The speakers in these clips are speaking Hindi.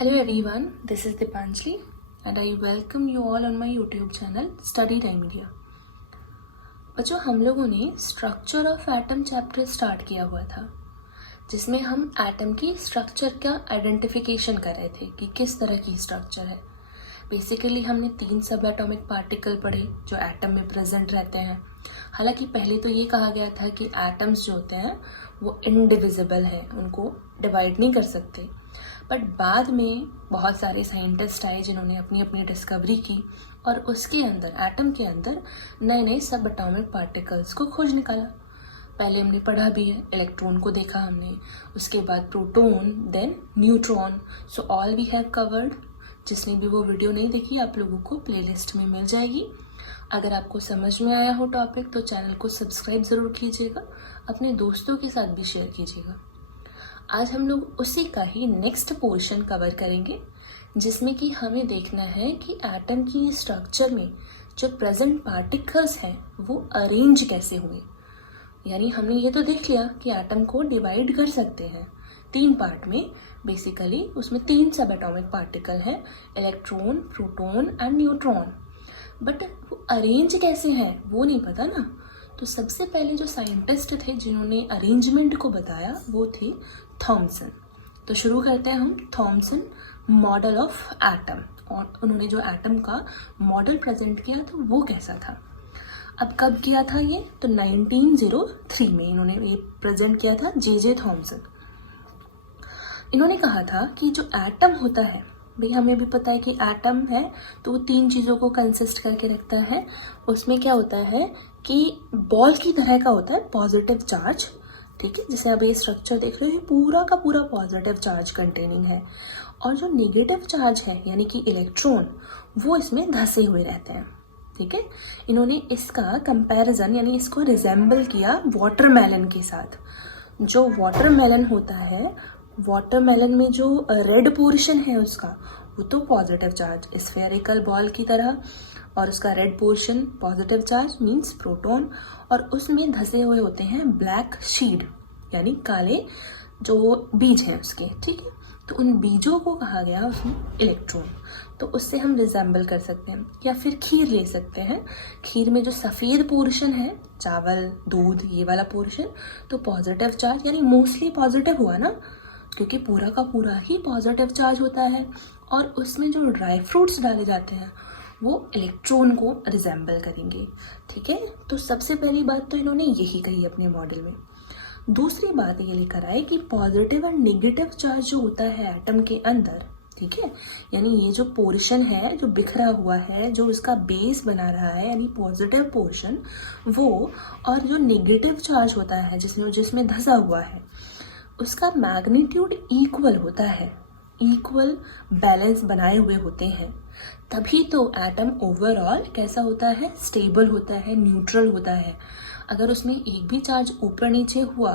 Hello everyone, this is Dipanjali and I welcome you all on my YouTube channel Study Time Media। बच्चों, हम लोगों ने structure of atom chapter start किया हुआ था जिसमें हम एटम की स्ट्रक्चर का आइडेंटिफिकेशन कर रहे थे कि किस तरह की स्ट्रक्चर है। बेसिकली हमने 3 सब एटॉमिक पार्टिकल पढ़े जो एटम में प्रेजेंट रहते हैं। हालांकि पहले तो ये कहा गया था कि एटम्स जो होते हैं वो इनडिविजिबल है, उनको डिवाइड नहीं कर सकते, बट बाद में बहुत सारे साइंटिस्ट आए जिन्होंने अपनी अपनी डिस्कवरी की और उसके अंदर एटम के अंदर नए नए सब एटॉमिक पार्टिकल्स को खोज निकाला। पहले हमने पढ़ा भी है, इलेक्ट्रॉन को देखा हमने, उसके बाद proton, then neutron. So all we have covered. जिसने भी वो वीडियो नहीं देखी आप लोगों को प्लेलिस्ट में मिल जाएगी। अगर आपको समझ में आया हो टॉपिक तो चैनल को सब्सक्राइब ज़रूर कीजिएगा, अपने दोस्तों के साथ भी शेयर कीजिएगा। आज हम लोग उसी का ही नेक्स्ट पोर्शन कवर करेंगे जिसमें कि हमें देखना है कि एटम की स्ट्रक्चर में जो प्रेजेंट पार्टिकल्स हैं वो अरेंज कैसे हुए। यानी हमने ये तो देख लिया कि एटम को डिवाइड कर सकते हैं 3 पार्ट में। बेसिकली उसमें 3 सब एटॉमिक पार्टिकल हैं, electron, proton and neutron. But वो अरेंज कैसे हैं वो नहीं पता ना। तो सबसे पहले जो साइंटिस्ट थे जिन्होंने अरेंजमेंट को बताया वो थे थॉमसन। तो शुरू करते हैं हम थॉमसन मॉडल ऑफ एटम। और उन्होंने जो एटम का मॉडल प्रेजेंट किया तो वो कैसा था। अब कब किया था ये, तो 1903 में इन्होंने ये प्रेजेंट किया था जे थॉमसन। इन्होंने कहा था कि जो एटम होता है, भाई हमें भी पता है कि एटम है तो वो 3 चीज़ों को कंसिस्ट करके रखता है। उसमें क्या होता है कि बॉल की तरह का होता है पॉजिटिव चार्ज, ठीक है, जैसे आप ये स्ट्रक्चर देख रहे हो ये पूरा का पूरा पॉजिटिव चार्ज कंटेनिंग है। और जो नेगेटिव चार्ज है यानी कि इलेक्ट्रॉन वो इसमें धंसे हुए रहते हैं, ठीक है। इन्होंने इसका कंपैरिजन यानी इसको रिजेंबल किया वाटरमेलन के साथ। जो वाटरमेलन होता है, वाटरमेलन में जो रेड पोर्शन है उसका वो तो पॉजिटिव चार्ज स्फेरिकल बॉल की तरह, और उसका red portion positive charge means proton, और उसमें धंसे हुए होते हैं ब्लैक शीड यानी काले जो बीज हैं उसके, ठीक है। तो उन बीजों को कहा गया उसमें इलेक्ट्रॉन। तो उससे हम रिजेंबल कर सकते हैं। या फिर खीर ले सकते हैं, खीर में जो सफ़ेद पोर्शन है, चावल, दूध, ये वाला पोर्शन तो पॉजिटिव चार्ज यानी मोस्टली पॉजिटिव हुआ ना, क्योंकि पूरा का पूरा ही पॉजिटिव चार्ज होता है। और उसमें जो ड्राई फ्रूट्स डाले जाते हैं वो इलेक्ट्रॉन को रिजेंबल करेंगे, ठीक है। तो सबसे पहली बात तो इन्होंने यही कही अपने मॉडल में। दूसरी बात ये लेकर आए कि पॉजिटिव एंड नेगेटिव चार्ज जो होता है एटम के अंदर, ठीक है, यानी ये जो पोर्शन है जो बिखरा हुआ है, जो इसका बेस बना रहा है यानी पॉजिटिव पोर्शन वो, और जो नेगेटिव चार्ज होता है जिसमें धंसा हुआ है उसका मैग्नीट्यूड इक्वल होता है, इक्वल बैलेंस बनाए हुए होते हैं। तभी तो एटम ओवरऑल कैसा होता है, स्टेबल होता है, न्यूट्रल होता है। अगर उसमें एक भी चार्ज ऊपर नीचे हुआ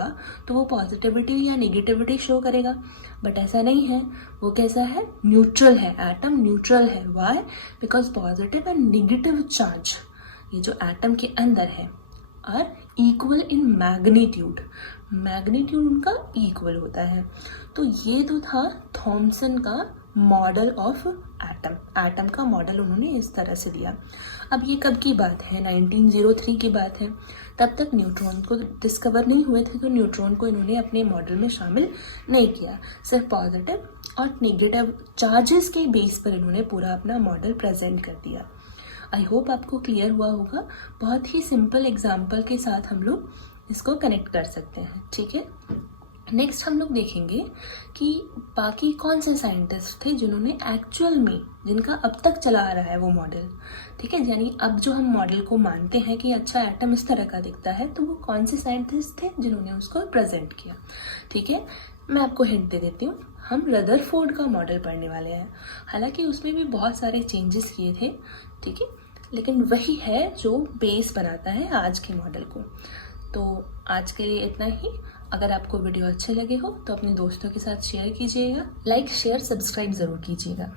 तो वो पॉजिटिविटी या नेगेटिविटी शो करेगा, बट ऐसा नहीं है। वो कैसा है, न्यूट्रल है, एटम न्यूट्रल है। Why? Because positive and negative charge ये जो एटम के अंदर है are equal in magnitude, magnitude उनका इक्वल होता है। तो ये तो था थॉमसन का मॉडल ऑफ एटम। एटम का मॉडल उन्होंने इस तरह से दिया। अब ये कब की बात है, 1903 की बात है। तब तक न्यूट्रॉन को डिस्कवर नहीं हुए थे, तो न्यूट्रॉन को इन्होंने अपने मॉडल में शामिल नहीं किया। सिर्फ पॉजिटिव और नेगेटिव चार्जेस के बेस पर इन्होंने पूरा अपना मॉडल प्रेजेंट कर दिया। आई होप आपको क्लियर हुआ होगा। बहुत ही सिंपल एग्जाम्पल के साथ हम लोग इसको कनेक्ट कर सकते हैं, ठीक है। नेक्स्ट हम लोग देखेंगे कि बाकी कौन से साइंटिस्ट थे जिन्होंने एक्चुअल में, जिनका अब तक चला आ रहा है वो मॉडल, ठीक है। यानी अब जो हम मॉडल को मानते हैं कि अच्छा एटम इस तरह का दिखता है, तो वो कौन से साइंटिस्ट थे जिन्होंने उसको प्रेजेंट किया, ठीक है। मैं आपको हिंट दे देती हूँ, हम रदरफोर्ड का मॉडल पढ़ने वाले हैं। हालांकि उसमें भी बहुत सारे चेंजेस किए थे, ठीक है, लेकिन वही है जो बेस बनाता है आज के मॉडल को। तो आज के लिए इतना ही। अगर आपको वीडियो अच्छे लगे हो तो अपने दोस्तों के साथ शेयर कीजिएगा, लाइक शेयर सब्सक्राइब ज़रूर कीजिएगा।